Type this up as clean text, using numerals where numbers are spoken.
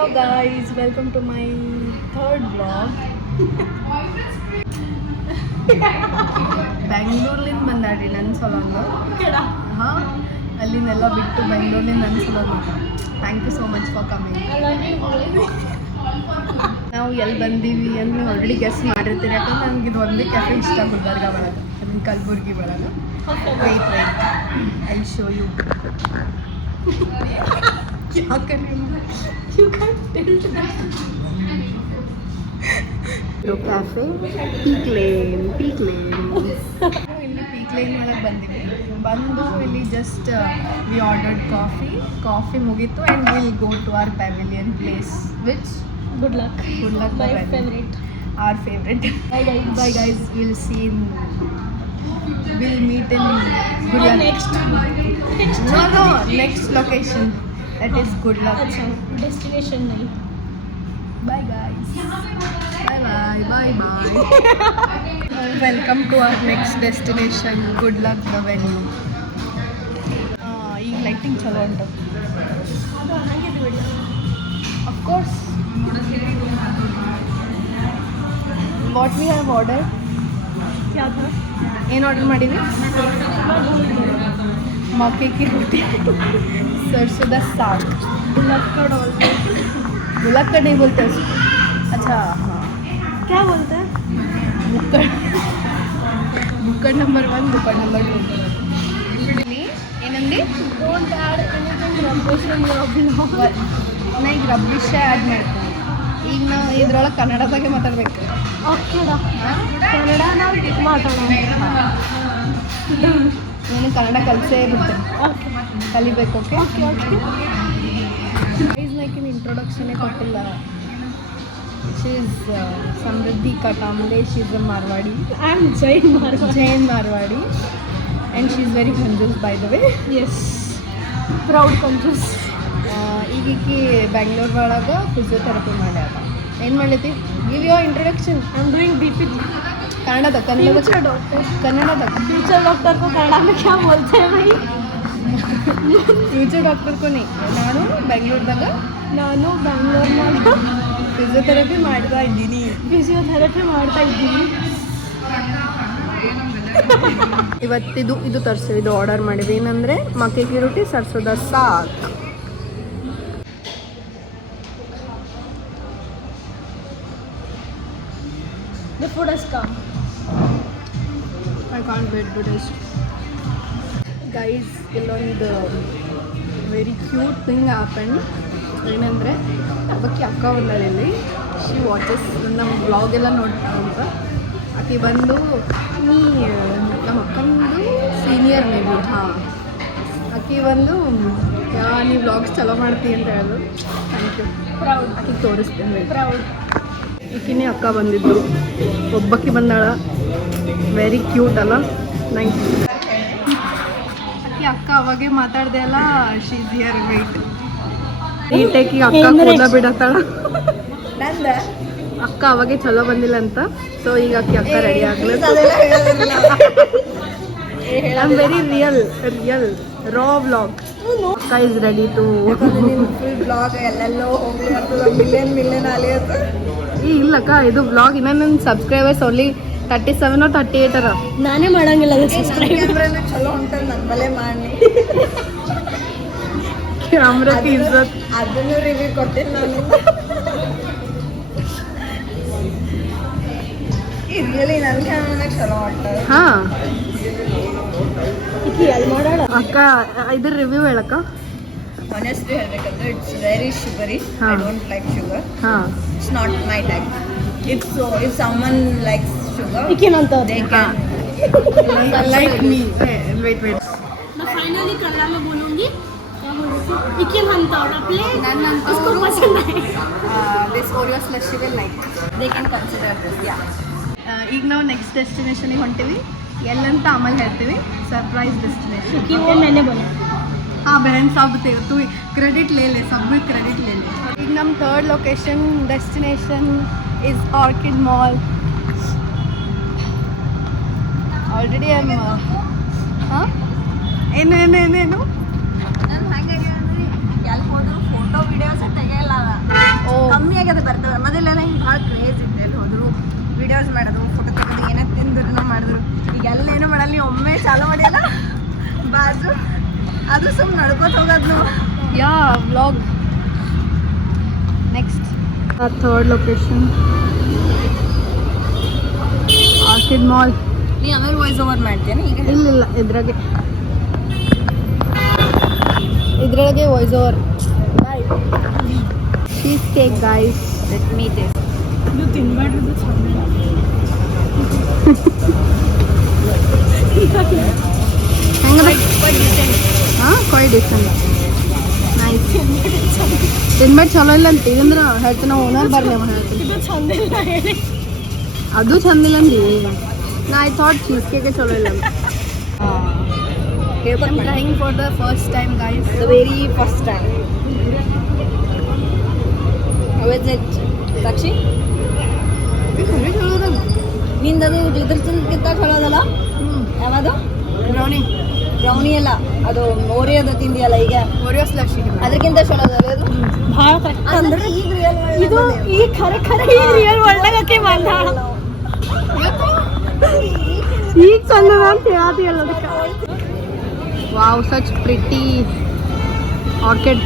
Hello guys, welcome to my third vlog. ಬೆಂಗಳೂರಿಂದ ಬಂದಾಡ್ರಿ ನನ್ನ ಸಲೊಂದು ಹಾಂ ಅಲ್ಲಿಂದೆಲ್ಲ ಬಿಟ್ಟು ಬೆಂಗಳೂರಿಂದ ನನ್ನ ಸಲೊಂದು thank you so much for coming. ನಾವು ಎಲ್ಲಿ ಬಂದೀವಿ ಅಂತ ನೀವು ಆಲ್ರೆಡಿ ಗೆಸ್ ಮಾಡಿರ್ತೀರಿ, ಯಾಕಂದ್ರೆ ನನಗೆ ಇದು ಒಂದೇ ಕ್ಯಾಫೆ ಇಷ್ಟ ಗುಲ್ಬರ್ಗ ಒಳಗೆ, ಅದನ್ನು ಕಲಬುರ್ಗಿ ಒಳಗೆ. Wait I show you. Cafe peak lane ಇಲ್ಲಿ ಪೀಕ್ ಲೈನ್ ಒಳಗೆ ಬಂದು ಇಲ್ಲಿ ಜಸ್ಟ್ ವಿ ಆರ್ಡರ್ಡ್ ಕಾಫಿ ಮುಗೀತು and will go to our pavilion place which Good luck. My favorite. Our favorite. Bye guys. We'll see in. We'll meet in Good Luck. Next. No. Next location. That is Good Luck. अच्छा. Destination नहीं. Bye guys. Bye. Welcome to our next destination. Good Luck the venue. ಈಗ lighting ಚಲೋ ಉಂಟು. Of course. What we have ordered? क्या था? ಏನು order ಮಾಡಿದ್ವಿ? मक्के की रोटी, सरसों का साग, बुलक्कड़ और बुलक्कड़ नहीं बोलते उसको. अच्छा हाँ, क्या बोलते हैं? बुक्कड़ नंबर 1, बुक्कड़ नंबर 2. ಏನಂದಿ? Don't add anything rubbish in your vlog. ನಾ ಈಗ ರಬ್ಬಿಷ್ ಆ್ಯಡ್ ಮಾಡ್ತೀನಿ. ಈಗ ನಾವು ಇದ್ರೊಳಗೆ ಕನ್ನಡದಾಗೆ ಮಾತಾಡ್ಬೇಕು. ಓಕೆ ಕನ್ನಡ ನಾವು ಮಾತಾಡೋಣ. ನಾನು ಕನ್ನಡ ಕಲಿಸೇ ಬಿಡ್ತೇನೆ, ಓಕೆ ಕಲಿಬೇಕು. ಓಕೆ ಓಕೆ ಈಸ್ ಲೈಕ್ ಇಂಟ್ರೊಡಕ್ಷನೇ ಕೊಟ್ಟಿಲ್ಲ. She is Samruddhi Katambe. She is a Marwadi. I am Jain Marwadi and she is very kanjoos by the way. Yes proud kanjoos. ಈಗೀಕಿ ಬೆಂಗಳೂರು ಒಳಗೆ ಫಿಸಿಯೋಥೆರಪಿ ಮಾಡ್ಯಾರ. ಏನು ಮಾಡೈತಿ? Give your introduction. I am doing BPT. Kannada future doctor. Future doctor को कन्नड़ा में क्या बोलते हैं भाई? ಫ್ಯೂಚರ್ ಡಾಕ್ಟರ್ ಕೋ ನೀ. ನಾನು ಬೆಂಗಳೂರದಾಗ ಫಿಸಿಯೋಥೆರಪಿ ಮಾಡ್ತಾ ಇದ್ದೀನಿ. ಫಿಸಿಯೋಥೆರಪಿ ಮಾಡ್ತಾ ಇದ್ದೀನಿ. ಇದು ತರಿಸಿ, ಇದು ಆರ್ಡರ್ ಮಾಡಿದ್ವಿ. ಏನಂದರೆ ಮಕ್ಕೆ ಕಿ ರೊಟ್ಟಿ, ಸರ್ಸೋದ ಸಾಗ್. The food has come. I can't wait to taste. Guys, ಇಲ್ಲೊಂದು ವೆರಿ ಕ್ಯೂಟ್ ಥಿಂಗ್ ಹ್ಯಾಪನ್. ಏನಂದರೆ ಒಬ್ಬಕ್ಕೆ ಅಕ್ಕ ಬಂದಳಲ್ಲಿ, ಶಿ ವಾಚಸ್ ನಮ್ಮ ವ್ಲಾಗ್ ಎಲ್ಲ ನೋಡ್ತಾ ಅಂತ. ಆಕೆ ಬಂದು ನಮ್ಮ ಅಕ್ಕಂದು ಸೀನಿಯರ್ ಮೇಬಿ. ಹಾಂ, ಆಕೆ ಬಂದು ನೀವು ವ್ಲಾಗ್ಸ್ ಚಲೋ ಮಾಡ್ತೀವಿ ಅಂತ ಹೇಳಿದ್ರು. Thank you. ಪ್ರೌಡ್. ಆಕೆ ತೋರಿಸ್ತೇನೆ. ಪ್ರೌಡ್. ಈಕಿನೇ ಅಕ್ಕ ಬಂದಿದ್ದು, ಒಬ್ಬಕ್ಕೆ ಬಂದಾಳ. ವೆರಿ ಕ್ಯೂಟ್ ಅಲ್ಲ? ನೈಸ್. ಆಕೆ ಅಕ್ಕ ಅವಾಗೆ ಮಾತಾಡ್ದೆ ಅಲ್ಲ, ಶಿ ಇಸ್ ಹಿಯರ್. ವೇಟ್. ನೀಟಾಗಿ ಅಕ್ಕ ಕೂದಲ ಬಿಡತ್ತಾಳ. ಅಕ್ಕ ಅವಾಗೆ ಚಲೋ ಬಂದಿಲ್ಲ ಅಂತ, ಸೊ ಈಗ ಅಕ್ಕ ರೆಡಿ ಆಗ್ಲಿ. I am very real raw vlog. ಅಕ್ಕ is ready to full blog ಎಲ್ಲೆಲ್ಲೋ ಹೋಗ್ಲಿ ಅಂತದ. ಮಿಲಿಯನ್ ಆಲಿ ಅಂತ. ಇಲ್ಲಕ್ಕ, ಇದು ವ್ಲಾಗ್ ಇನ್ನ ನನ್ನ ಸಬ್ಸ್ಕ್ರೈಬರ್ಸ್ ಓನ್ಲಿ 37 or 38 ಅರ. ನಾನೇ ಮಾಡಂಗಿಲ್ಲ ಅದು ಸಬ್ಸ್ಕ್ರೈಬ್. ಅಂದ್ರೆ ಚಲೋ ಉಂಟಲ್ಲ, ನನ್ನ ಬಲೆ ಮಾಡಿ ಕ್ಯಾಮ್ರಾಕ್ಕೆ ಇಜ್ಜತ್. ಅದನ್ನು ರಿವ್ಯೂ ಕೊಟ್ಟಿಲ್ಲ ನಾನು. ರಿಯಲಿ ನನ್ನ ಕ್ಯಾಮ್ರಾಗ ಚಲೋ ಉಂಟು. ಹಾಂ ಅಲ್ಲಿ ಮಾಡೋಣ. ಅಕ್ಕ, ಇದ್ರ ರಿವ್ಯೂ ಹೇಳಕ್ಕ. ಆನೆಸ್ಟ್ಲಿ ಹೇಳ್ಬೇಕಂದ್ರೆ it's very sugary. I don't like sugar. ಹಾಂ, it's not my type. It's if someone likes sugar ಈಕೇನಂತ they can. Like me. Wait मैं फाइनली कन्नड़ा में बोलूँगी. इक्किम हंतौड़ प्ले उसको पसंद है. This Oreo slushy will like. They can consider this. Yeah. ಈಗ ನಾವು ನೆಕ್ಸ್ಟ್ ಡೆಸ್ಟಿನೇಷನಿಗೆ ಹೊಂಟೀವಿ. ಎಲ್ಲಂತ ಆಮೇಲೆ ಹೇಳ್ತೀವಿ. Surprise destination. क्योंकि वो मैंने बोला. हाँ बहन, सब तू क्रेडिट ले ले, सब क्रेडिट ले ले. ಈಗ ನಮ್ಮ third location destination is orchid mall. Already I am ಹಾಂ ಏನು ನಾನು ಹಾಗಾಗಿ ಎಲ್ಲಿ ಹೋದ್ರು ಫೋಟೋ ವಿಡಿಯೋಸ್ ತೆಗೆಯಲ್ಲ. ಕ್ರೇಜ್ ಇತ್ತು. ಎಲ್ಲಿ ಹೋದ್ರು ವಿಡಿಯೋಸ್ ಮಾಡೋದು, ಫೋಟೋ ತೆಗೆದು, ಏನೇ ತಿಂದ್ರು ಮಾಡಿದ್ರು. ಈಗ ಎಲ್ಲೇನು ಮಾಡಲ್ಲ, ನೀವು ಒಮ್ಮೆ ಚಾಲು ಮಾಡಿಲ್ಲ ಬಾಜು ಅದು ಸುಮ್ಮನೆ ನಡ್ಕೋತ ಹೋಗೋದು. Yeah vlog next third location Orchid Mall. ನೀ ಆಮೇಲೆ ವಾಯ್ಸ್ ಓವರ್ ಮಾಡ್ತೇನೆ ಈಗ. ಇಲ್ಲ ಇದ್ರೊಳಗೆ voice over. Bye. Cheese cake guys. Let me taste. ಇದು ತಿನ್ಬಾರ್ದು ಚಂದ. ಹೆಂಗದ? ಹಾಂ ಕ್ವೈಟ್ ಡಿಫ್ರೆಂಟ್. ನೈಸ್. ತಿನ್ಬೇಡಿ ಚಲೋ ಇಲ್ಲ ಅಂತ ಇದಂದ್ರೆ ಹೇಳ್ತೀನಿ, ನಾವು ಓನರ್ ಬರ್ಲಿ ಅವ ಹೇಳ್ತೀನಿ. ಇದು ಚಂದ ಇಲ್ಲ ಹೇಳಿ. ಅದು ಚಂದಿಲ್ಲ ಅಂದಿ. ನಾ ಐ ಥಾಟ್ ಚೀಸ್ ಕೇಕೆ ಚಲೋ ಇಲ್ಲ ಅಂತ. I'm trying for the first time guys. The very first time. How is it? ಸಾಕ್ಷಿ ನಿಂದದು ಇದ್ರಕ್ಕಿಂತ ಚಲೋ ಅದಲ್ಲ. ಯಾವುದು? ಬ್ರೌನಿ ಅಲ್ಲ, ಅದು ಓರಿಯೋದು ತಿಂದಿಯಲ್ಲ ಈಗ, ಓರಿಯೋ ಸ್ಲಶ್ ಅದಕ್ಕಿಂತ ಚಲೋ ಅದಲ್ಲ ಅದು. ಭಾಳ ಕಷ್ಟ ಅಂದ್ರೆ ಈಗ ರಿಯಲ್ ಇದು ಈ ಖರೆ ರಿಯಲ್ ಒಳ್ಳೆಗಕ್ಕೆ ಬಂದಾಳ. ಈಗ ಚಂದ ಅಂತ ಹೇಳೋದಿಲ್ಲ ಅದಕ್ಕೆ. Wow, such pretty orchid.